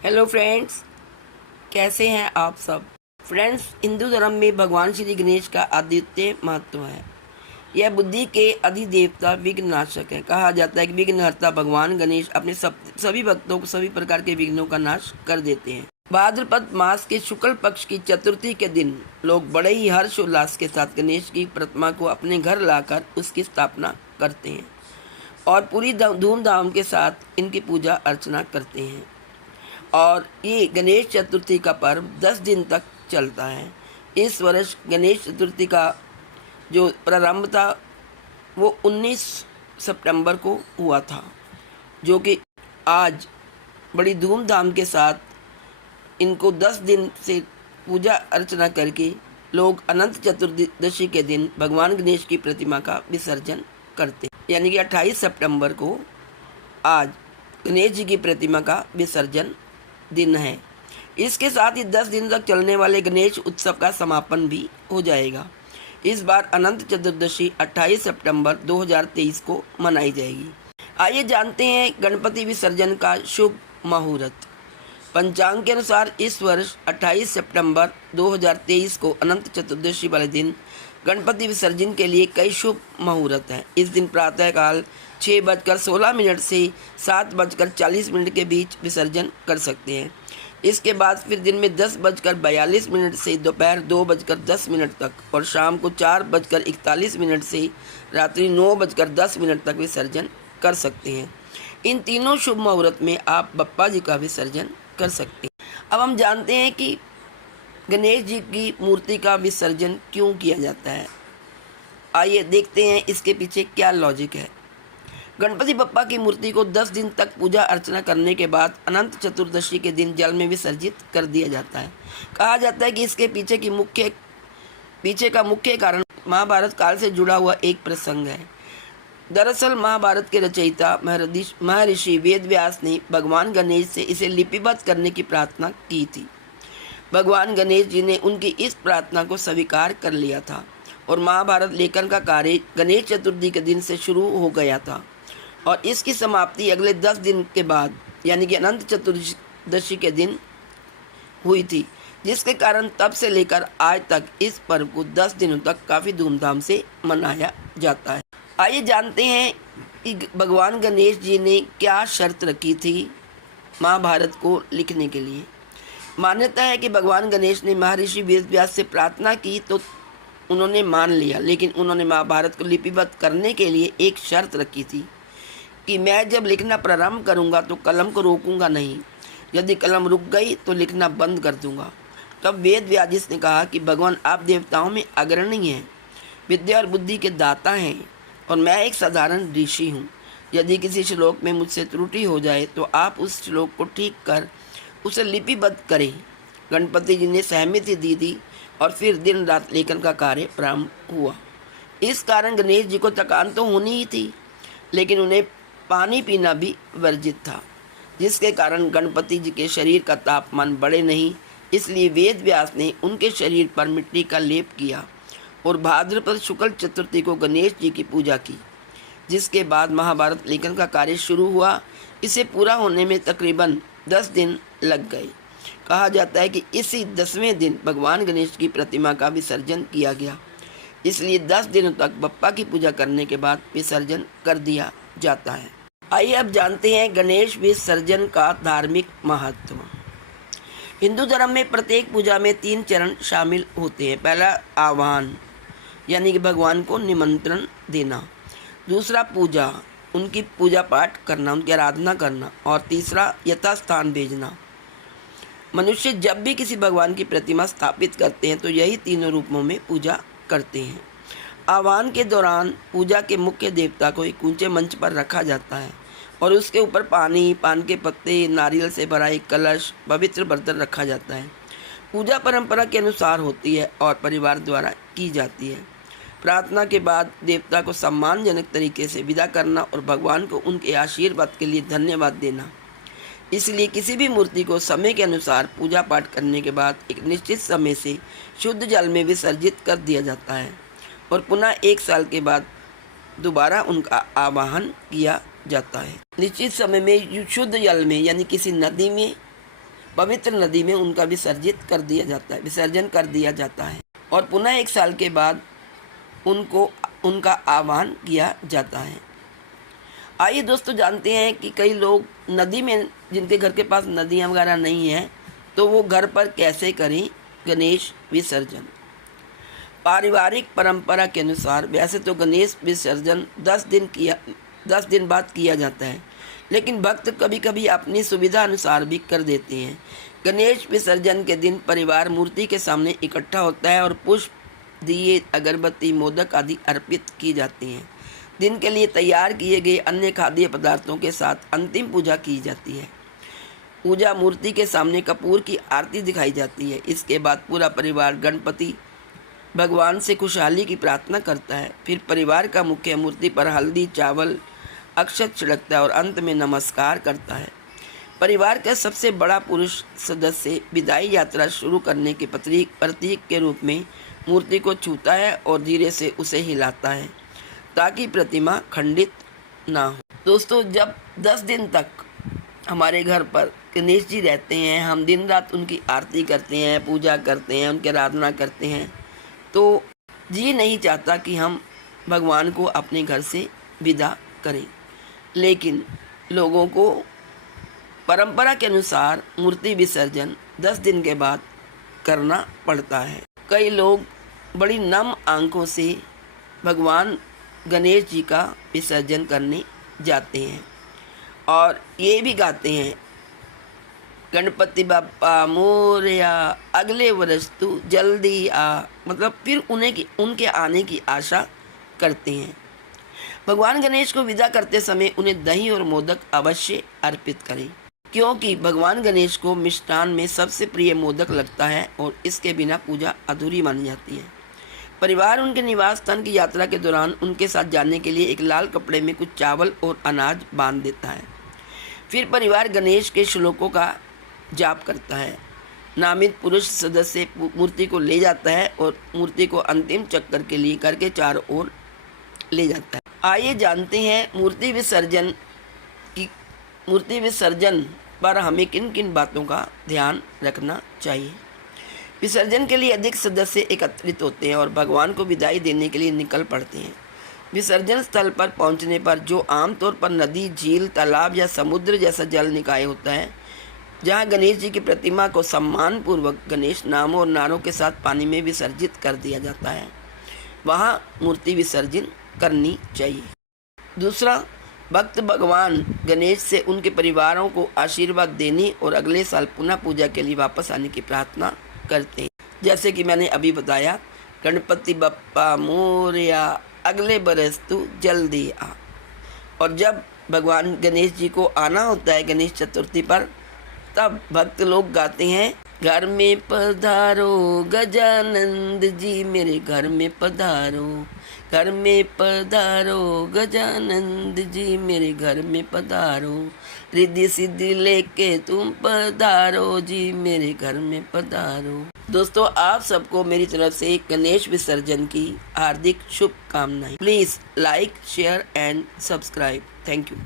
Hello friends, कैसे हैं आप सब। फ्रेंड्स, हिंदू धर्म में भगवान श्री गणेश का अद्वितीय महत्व है। यह बुद्धि के अधिदेवता विघ्ननाशक है। कहा जाता है कि विघ्नहर्ता भगवान गणेश अपने सभी भक्तों को सभी प्रकार के विघ्नों का नाश कर देते हैं। भाद्रपद मास के शुक्ल पक्ष की चतुर्थी के दिन लोग बड़े ही हर्षोल्लास के साथ गणेश की प्रतिमा को अपने घर लाकर उसकी स्थापना करते हैं और पूरी धूमधाम के साथ इनकी पूजा अर्चना करते हैं। और ये गणेश चतुर्थी का पर्व 10 दिन तक चलता है। इस वर्ष गणेश चतुर्थी का जो प्रारंभ था वो 19 सितंबर को हुआ था, जो कि आज बड़ी धूमधाम के साथ इनको 10 दिन से पूजा अर्चना करके लोग अनंत चतुर्दशी के दिन भगवान गणेश की प्रतिमा का विसर्जन करते हैं। यानी कि 28 सितंबर को आज गणेश जी की प्रतिमा का विसर्जन दिन है। इसके साथ ही 10 दिन तक चलने वाले गणेश उत्सव का समापन भी हो जाएगा। इस बार अनंत चतुर्दशी 28 सितंबर 2023 को मनाई जाएगी। आइए जानते हैं गणपति विसर्जन का शुभ मुहूर्त। पंचांग के अनुसार इस वर्ष 28 सितंबर 2023 को अनंत चतुर्दशी वाले दिन गणपति विसर्जन के लिए कई शुभ मुहूर्त हैं। इस दिन प्रातःकाल 6:16 से 7:40 के बीच विसर्जन कर सकते हैं। इसके बाद फिर दिन में 10:42 से दोपहर 2:10 तक और शाम को 4:41 से रात्रि 9:10 तक विसर्जन कर सकते हैं। इन तीनों शुभ मुहूर्त में आप बप्पा जी का विसर्जन कर सकते हैं। अब हम जानते हैं कि गणेश जी की मूर्ति का विसर्जन क्यों किया जाता है। आइए देखते हैं इसके पीछे क्या लॉजिक है। गणपति बप्पा की मूर्ति को 10 दिन तक पूजा अर्चना करने के बाद अनंत चतुर्दशी के दिन जल में विसर्जित कर दिया जाता है। कहा जाता है कि इसके पीछे का मुख्य कारण महाभारत काल से जुड़ा हुआ एक प्रसंग है। दरअसल महाभारत के रचयिता महर्षि वेदव्यास ने भगवान गणेश से इसे लिपिबद्ध करने की प्रार्थना की थी। भगवान गणेश जी ने उनकी इस प्रार्थना को स्वीकार कर लिया था और महाभारत लेखन का कार्य गणेश चतुर्थी के दिन से शुरू हो गया था और इसकी समाप्ति अगले 10 दिन के बाद यानी कि अनंत चतुर्दशी के दिन हुई थी, जिसके कारण तब से लेकर आज तक इस पर्व को 10 दिनों तक काफ़ी धूमधाम से मनाया जाता है। आइए जानते हैं कि भगवान गणेश जी ने क्या शर्त रखी थी महाभारत को लिखने के लिए। मान्यता है कि भगवान गणेश ने महर्षि वेदव्यास से प्रार्थना की तो उन्होंने मान लिया, लेकिन उन्होंने महाभारत को लिपिबद्ध करने के लिए एक शर्त रखी थी कि मैं जब लिखना प्रारंभ करूंगा तो कलम को रोकूंगा नहीं, यदि कलम रुक गई तो लिखना बंद कर दूंगा। तब वेदव्यास ने कहा कि भगवान आप देवताओं में अग्रणी हैं, विद्या और बुद्धि के दाता हैं और मैं एक साधारण ऋषि हूँ। यदि किसी श्लोक में मुझसे त्रुटि हो जाए तो आप उस श्लोक को ठीक कर उसे लिपिबद्ध करें। गणपति जी ने सहमति दी और फिर दिन रात लेखन का कार्य प्रारंभ हुआ। इस कारण गणेश जी को थकान तो होनी ही थी, लेकिन उन्हें पानी पीना भी वर्जित था, जिसके कारण गणपति जी के शरीर का तापमान बढ़े नहीं। इसलिए वेदव्यास ने उनके शरीर पर मिट्टी का लेप किया और भाद्रपद शुक्ल चतुर्थी को गणेश जी की पूजा की, जिसके बाद महाभारत लेखन का कार्य शुरू हुआ। इसे पूरा होने में तकरीबन 10 दिन लग गए। कहा जाता है कि इसी 10वें दिन भगवान गणेश की प्रतिमा का विसर्जन किया गया, इसलिए 10 दिनों तक बप्पा की पूजा करने के बाद विसर्जन कर दिया जाता है। आइए अब जानते हैं गणेश विसर्जन का धार्मिक महत्व। हिंदू धर्म में प्रत्येक पूजा में 3 चरण शामिल होते हैं। पहला आह्वान यानी कि भगवान को निमंत्रण देना, दूसरा पूजा उनकी पूजा पाठ करना, उनकी आराधना करना और तीसरा यथास्थान भेजना। मनुष्य जब भी किसी भगवान की प्रतिमा स्थापित करते हैं तो यही तीनों रूपों में पूजा करते हैं। आह्वान के दौरान पूजा के मुख्य देवता को एक ऊंचे मंच पर रखा जाता है और उसके ऊपर पानी, पान के पत्ते, नारियल से भरा एक कलश, पवित्र बर्तन रखा जाता है। पूजा परंपरा के अनुसार होती है और परिवार द्वारा की जाती है। प्रार्थना के बाद देवता को सम्मानजनक तरीके से विदा करना और भगवान को उनके आशीर्वाद के लिए धन्यवाद देना। इसलिए किसी भी मूर्ति को समय के अनुसार पूजा पाठ करने के बाद एक निश्चित समय से शुद्ध जल में विसर्जित कर दिया जाता है और पुनः 1 साल के बाद दोबारा उनका आवाहन किया जाता है। निश्चित समय में शुद्ध जल में यानी किसी नदी में पवित्र नदी में उनका विसर्जन कर दिया जाता है और पुनः 1 साल के बाद उनका आह्वान किया जाता है। आइए दोस्तों जानते हैं कि कई लोग नदी में, जिनके घर के पास नदियाँ वगैरह नहीं हैं, तो वो घर पर कैसे करें गणेश विसर्जन। पारिवारिक परंपरा के अनुसार वैसे तो गणेश विसर्जन 10 दिन बाद किया जाता है, लेकिन भक्त कभी कभी अपनी सुविधा अनुसार भी कर देते हैं। गणेश विसर्जन के दिन परिवार मूर्ति के सामने इकट्ठा होता है और पुष्प, दिए, अगरबत्ती, मोदक आदि अर्पित की जाती हैं। दिन के लिए तैयार किए गए अन्य खाद्य पदार्थों के साथ अंतिम पूजा की जाती है। पूजा मूर्ति के सामने कपूर की आरती दिखाई जाती है। इसके बाद पूरा परिवार गणपति भगवान से खुशहाली की प्रार्थना करता है। फिर परिवार का मुख्य मूर्ति पर हल्दी, चावल, अक्षत छिड़कता है और अंत में नमस्कार करता है। परिवार का सबसे बड़ा पुरुष सदस्य विदाई यात्रा शुरू करने के प्रतीक के रूप में मूर्ति को छूता है और धीरे से उसे हिलाता है ताकि प्रतिमा खंडित ना हो। दोस्तों, जब 10 दिन तक हमारे घर पर गणेश जी रहते हैं, हम दिन रात उनकी आरती करते हैं, पूजा करते हैं, उनकी आराधना करते हैं, तो जी नहीं चाहता कि हम भगवान को अपने घर से विदा करें। लेकिन लोगों को परंपरा के अनुसार मूर्ति विसर्जन 10 दिन के बाद करना पड़ता है। कई लोग बड़ी नम आंखों से भगवान गणेश जी का विसर्जन करने जाते हैं और ये भी गाते हैं, गणपति बाप्पा मोरया, अगले वर्ष तू जल्दी आ। मतलब फिर उनके आने की आशा करते हैं। भगवान गणेश को विदा करते समय उन्हें दही और मोदक अवश्य अर्पित करें, क्योंकि भगवान गणेश को मिष्ठान में सबसे प्रिय मोदक लगता है और इसके बिना पूजा अधूरी मानी जाती है। परिवार उनके निवास स्थान की यात्रा के दौरान उनके साथ जाने के लिए एक लाल कपड़े में कुछ चावल और अनाज बांध देता है। फिर परिवार गणेश के श्लोकों का जाप करता है। नामित पुरुष सदस्य मूर्ति को ले जाता है और मूर्ति को अंतिम चक्कर के लिए करके चारों ओर ले जाता है। आइए जानते हैं मूर्ति विसर्जन पर हमें किन किन बातों का ध्यान रखना चाहिए। विसर्जन के लिए अधिक सदस्य एकत्रित होते हैं और भगवान को विदाई देने के लिए निकल पड़ते हैं। विसर्जन स्थल पर पहुंचने पर जो आमतौर पर नदी, झील, तालाब या समुद्र जैसा जल निकाय होता है, जहां गणेश जी की प्रतिमा को सम्मानपूर्वक गणेश नामों और नारों के साथ पानी में विसर्जित कर दिया जाता है, वहां मूर्ति विसर्जन करनी चाहिए। दूसरा, भक्त भगवान गणेश से उनके परिवारों को आशीर्वाद देने और अगले साल पुनः पूजा के लिए वापस आने की प्रार्थना करते हैं। जैसे कि मैंने अभी बताया, गणपति बप्पा मोरया, अगले बरस तू जल्दी आ। और जब भगवान गणेश जी को आना होता है गणेश चतुर्थी पर, तब भक्त लोग गाते हैं, घर में पधारो गजानंद जी, मेरे घर में पधारो, घर में पधारो गजानंद जी, मेरे घर में पधारो, रिद्धि सिद्धि लेके तुम पधारो जी, मेरे घर में पधारो। दोस्तों, आप सबको मेरी तरफ से गणेश विसर्जन की हार्दिक शुभकामनाएं। Please like, share and subscribe. Thank you.